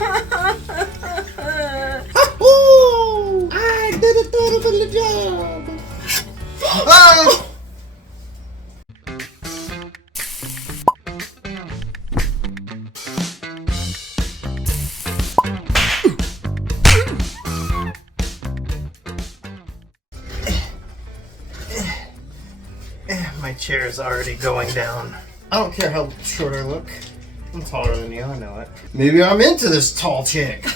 I did a terrible job. Oh! My chair is already going down. I don't care how short I look. I'm taller than you, I know it. Maybe I'm into this tall chick.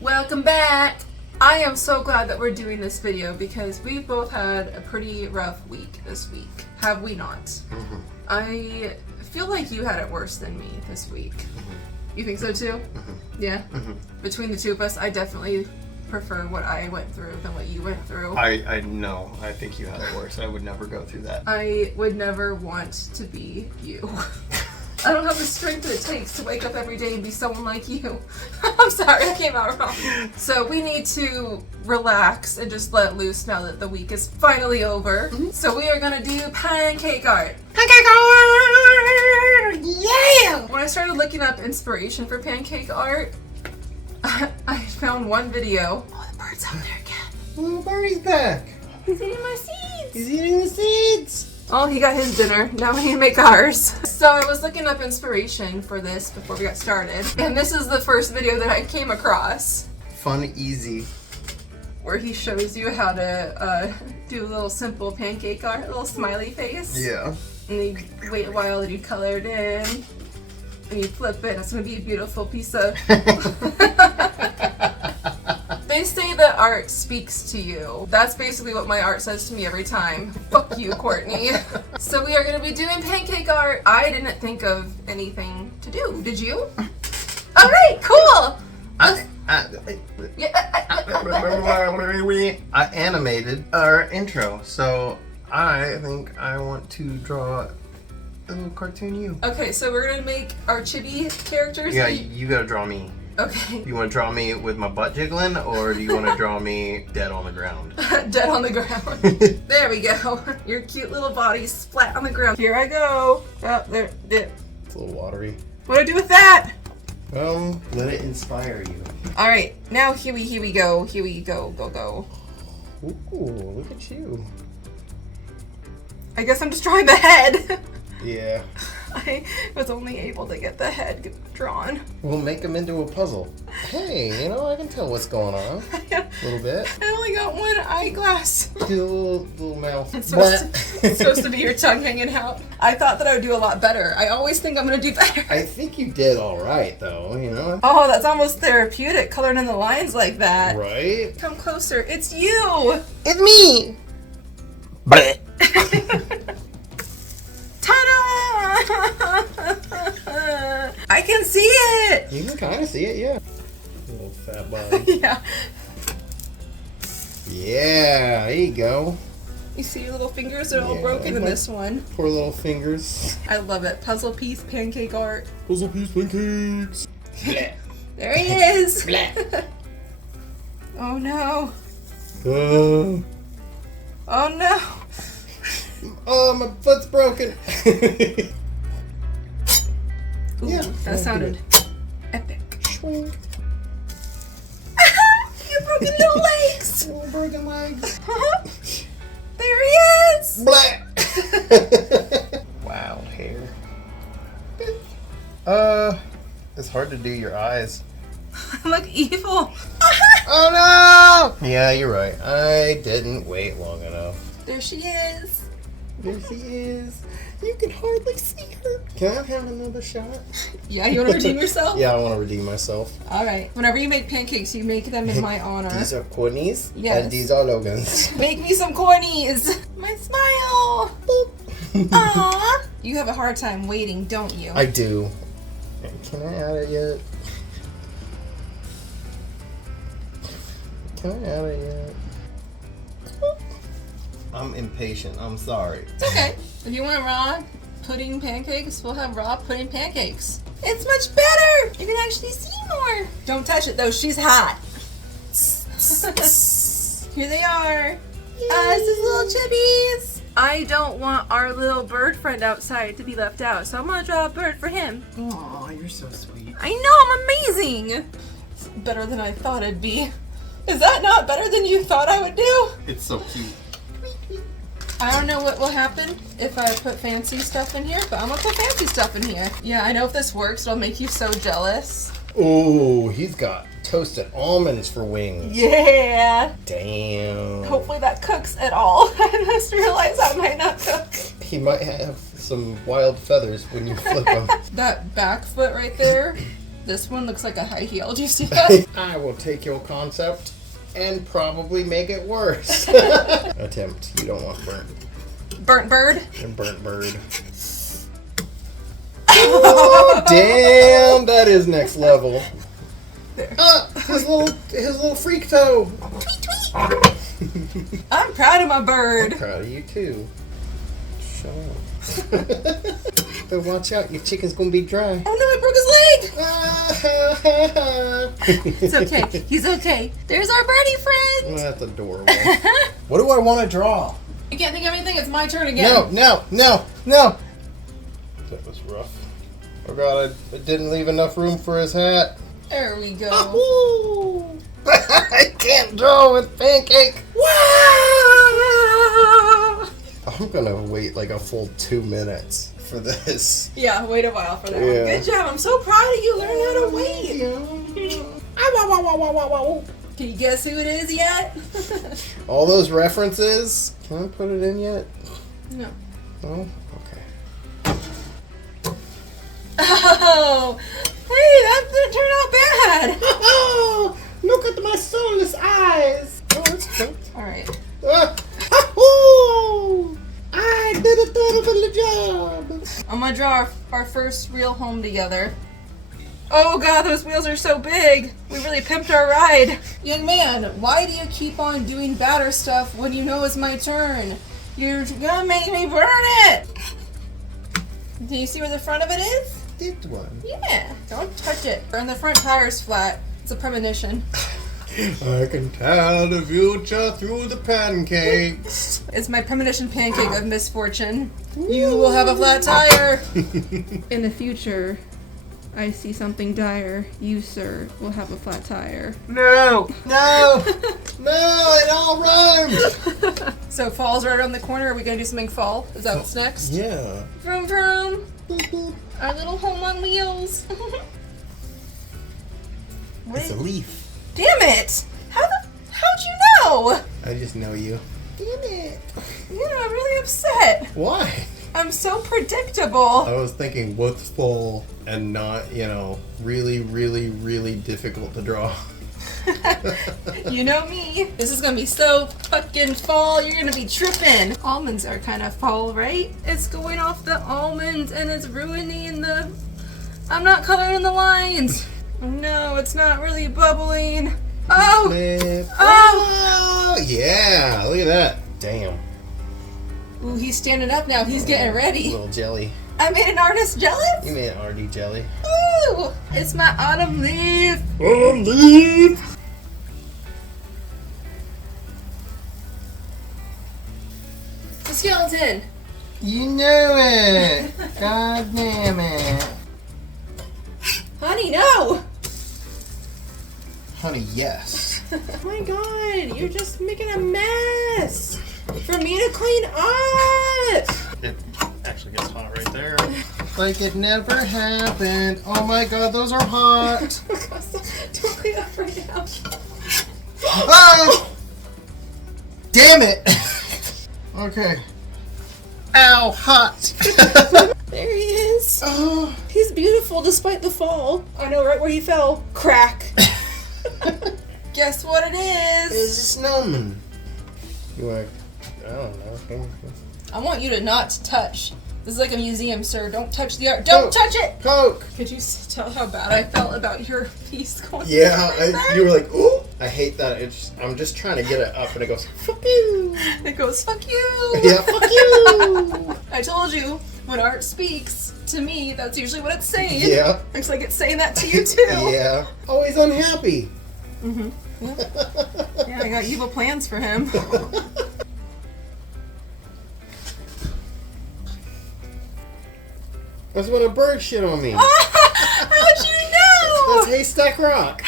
Welcome back. I am so glad that we're doing this video because we've both had a pretty rough week this week. Have we not? Mm-hmm. I feel like you had it worse than me this week. Mm-hmm. You think so too? Mm-hmm. Yeah? Mm-hmm. Between the two of us, I definitely prefer what I went through than what you went through. I know. I think you had it worse. I would never go through that. I would never want to be you. I don't have the strength that it takes to wake up every day and be someone like you. I'm sorry, I came out wrong. So we need to relax and just let loose now that the week is finally over. Mm-hmm. So we are gonna do pancake art. Pancake art! Yeah! When I started looking up inspiration for pancake art, I found one video. Oh, the bird's out there again. Oh, Barney's back. He's eating my seeds. He's eating the seeds. Oh, he got his dinner. Now we need to make ours. So I was looking up inspiration for this before we got started. And this is the first video that I came across. Fun, easy. Where he shows you how to do a little simple pancake art, a little smiley face. Yeah. And you wait a while and you color it in. And you flip it. It's going to be a beautiful piece of... They say that art speaks to you. That's basically what my art says to me every time. Fuck you, Courtney. So we are going to be doing pancake art. I didn't think of anything to do. Did you? Alright, cool! I animated our intro, so I think I want to draw a little cartoon you. Okay, so we're going to make our chibi characters. Yeah, you gotta draw me. Okay. You want to draw me with my butt jiggling, or do you want to draw me dead on the ground? Dead on the ground. There we go. Your cute little body's flat on the ground. Here I go. Oh, there. It's a little watery. What do I do with that? Let it inspire you. All right, now here we go. Here we go. Go. Ooh, look at you. I guess I'm just drawing the head. Yeah. I was only able to get the head drawn. We'll make them into a puzzle. Hey, you know, I can tell what's going on. A little bit. I only got one eyeglass. Do a little mouth. It's supposed to be your tongue hanging out. I thought that I would do a lot better. I always think I'm going to do better. I think you did all right, though, you know? Oh, that's almost therapeutic, coloring in the lines like that. Right? Come closer. It's you. It's me. Bleh. Ta-da! I can see it! You can kind of see it, yeah. Little fat body. Yeah. Yeah, there you go. You see your little fingers are all broken in this one. Poor little fingers. I love it. Puzzle piece pancake art. Puzzle piece pancakes. Bleh. There he is! Bleh. Oh no. Oh no. Oh, my foot's broken. Ooh, yeah, that sounded epic. Swing. Your broken little legs. Little broken legs. There he is. Black. Wow, hair. It's hard to do your eyes. I look evil. Oh no! Yeah, you're right. I didn't wait long enough. There she is. There she is. You can hardly see her. Can I have another shot? Yeah, you want to redeem yourself? Yeah, I want to redeem myself. Alright. Whenever you make pancakes, you make them in my honor. These are Courtney's. Yes. And these are Logan's. Make me some cornies. My smile. Boop. Aww. You have a hard time waiting, don't you? I do. Can I add it yet? Can I add it yet? I'm impatient. I'm sorry. It's okay. If you want raw pudding pancakes, we'll have raw pudding pancakes. It's much better. You can actually see more. Don't touch it though. She's hot. Here they are. Us as little chibbies. I don't want our little bird friend outside to be left out, so I'm gonna draw a bird for him. Oh, you're so sweet. I know, I'm amazing. better than I thought it'd be. Is that not better than you thought I would do? It's so cute. I don't know what will happen if I put fancy stuff in here, but I'm gonna put fancy stuff in here. Yeah, I know if this works, it'll make you so jealous. Oh, he's got toasted almonds for wings. Yeah. Damn. Hopefully that cooks at all. I just realized that might not cook. He might have some wild feathers when you flip him. That back foot right there, this one looks like a high heel. Do you see that? I will take your concept and probably make it worse. Attempt. You don't want burnt. Burnt bird. And burnt bird. Oh, damn, that is next level. There. His little freak toe. Tweet, tweet. I'm proud of my bird. I'm proud of you too. Shut up. But watch out, your chicken's gonna be dry. Oh no, I broke his leg. It's okay. He's okay. There's our birdie friend. Oh, that's adorable. What do I want to draw? You can't think of anything. It's my turn again. No. That was rough. Oh god, I didn't leave enough room for his hat. There we go. Oh, I can't draw with Pancake. Wow. I'm gonna wait like a full 2 minutes for this. Yeah, wait a while for that Yeah. one. Good job. I'm so proud of you. Learn how to wait. Can you guess who it is yet? All those references. Can I put it in yet? No. Oh, okay. Oh, hey, that didn't turn out bad. Oh, look at my soulless eyes. Oh, that's cute. All right. Oh, I did a terrible job. I'm gonna draw our first real home together. Oh god, those wheels are so big. We really pimped our ride. Young man, why do you keep on doing batter stuff when you know it's my turn? You're gonna make me burn it. Do you see where the front of it is? Did one. Yeah. Don't touch it. Burn the front tires flat. It's a premonition. I can tell the future through the pancakes. It's my premonition pancake of misfortune. You will have a flat tire. In the future, I see something dire. You, sir, will have a flat tire. No, it all rhymes. So fall's right around the corner. Are we gonna do something fall? Is that what's next? Yeah. Vroom vroom. Our little home on wheels. It's a leaf. Damn it! How'd you know? I just know you. Damn it. Yeah, I'm really upset. Why? I'm so predictable. I was thinking what's fall and not, really, really, really difficult to draw. You know me. This is gonna be so fucking fall. You're gonna be tripping. Almonds are kind of fall, right? It's going off the almonds and it's ruining the... I'm not coloring the lines. No, it's not really bubbling. Oh! Flip. Oh! Oh! Yeah! Look at that. Damn. Ooh, he's standing up now. He's getting ready. Little jelly. I made an artist jealous? You made an RD jelly. Ooh! It's my autumn leaf. Autumn leaf! The skeleton. You knew it! God damn it. Honey, no! Honey, yes. Oh my god, you're just making a mess for me to clean up. It actually gets hot right there. Like it never happened. Oh my god, those are hot. Don't clean up right now. Oh! Damn it! Okay. Ow, hot. There he is. Oh. He's beautiful despite the fall. I know right where he fell. Crack. Guess what it is? It's a snowman. You want? I don't know. I want you to not touch. This is like a museum, sir. Don't touch the art. Don't touch it! Coke! Could you tell how bad I felt about your piece going Yeah, you were like, ooh! I hate that. I'm just trying to get it up and it goes, fuck you! It goes, fuck you! Yeah, fuck you! I told you, when art speaks to me, that's usually what it's saying. Yeah. Looks like it's saying that to you too. Yeah. Always unhappy. Mm-hmm. Yeah, I got evil plans for him. That's when a bird shit on me. How'd you know? That's haystack rock.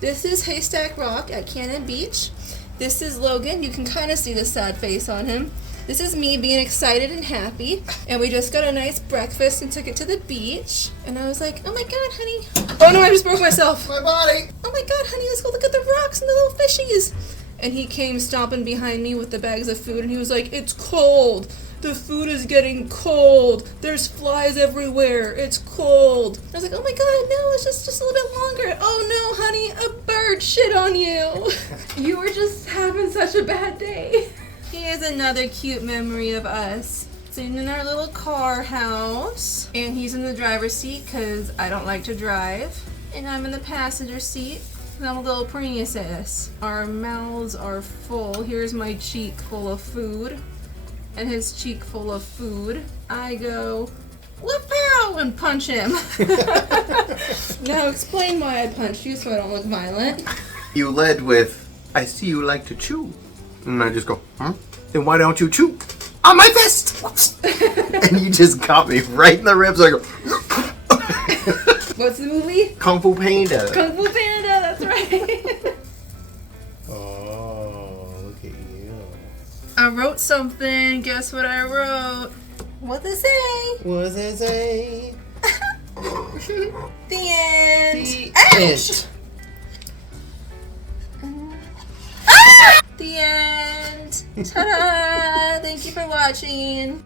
This is Haystack Rock at Cannon Beach. This is Logan. You can kind of see the sad face on him. This is me being excited and happy. And we just got a nice breakfast and took it to the beach. And I was like, oh my god, honey. Oh no, I just broke myself. My body. Oh my god, honey, let's go look at the rocks and the little fishies. And he came stomping behind me with the bags of food and he was like, it's cold. The food is getting cold. There's flies everywhere. It's cold. I was like, oh my god, no, it's just a little bit longer. Oh no, honey, a bird shit on you. You were just having such a bad day. Here's another cute memory of us sitting in our little car house. And he's in the driver's seat because I don't like to drive. And I'm in the passenger seat. And I'm a little princess. Our mouths are full. Here's my cheek full of food. And his cheek full of food. I go, whoop-pow, and punch him. Now explain why I punched you so I don't look violent. You led with, I see you like to chew. And I just go, Then why don't you chew? On my fist! And you just got me right in the ribs. I go, What's the movie? Kung Fu Panda. Kung Fu Panda, that's right. Oh, look at you. I wrote something. Guess what I wrote? What does it say? What does it say? The end. The Ouch! end. The end. Ta-da! Thank you for watching.